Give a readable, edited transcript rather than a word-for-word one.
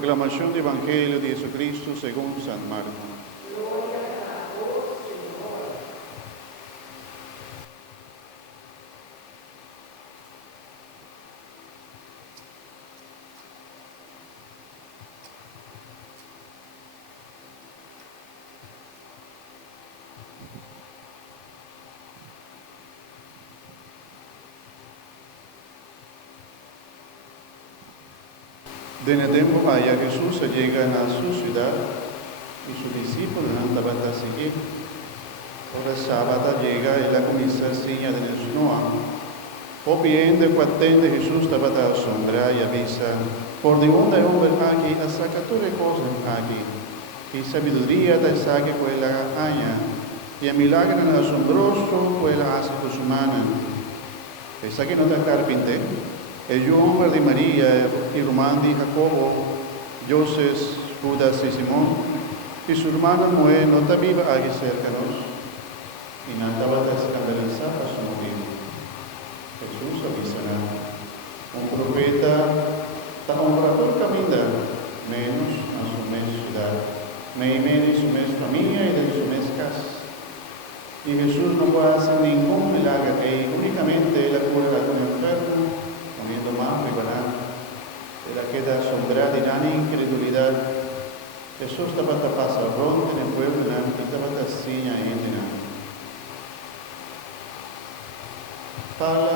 Proclamación del Evangelio de Jesucristo según San Marcos. De tiempo allá Jesús llega a su ciudad y sus discípulos andaban a seguir. Hora sábado llega y la comienza a enseñar en el Noam. O bien de cuartel de Jesús estaba a asombrar y avisa, por de onda hombre aquí, a sacatore cosas aquí, y sabiduría da saque quella aña, y a milagro asombroso quella hace con su mano. Esa que no está carpinte. El hombre de María, y Román de Jacobo, José, Judas y Simón, y su hermana Noé no está viva aquí cercanos, y no estaba escandalizada a su motivo. Jesús avisará, un profeta está honrado caminar, menos a su mes ciudad, menos su mes familia y de su mes casa. Y Jesús no puede hacer ningún milagro, que únicamente la cura de un enfermo, poniendo más preparado, era queda asombrada y gran incredulidad. Jesús estaba tapado ronde en el pueblo y estaba así en el. Fala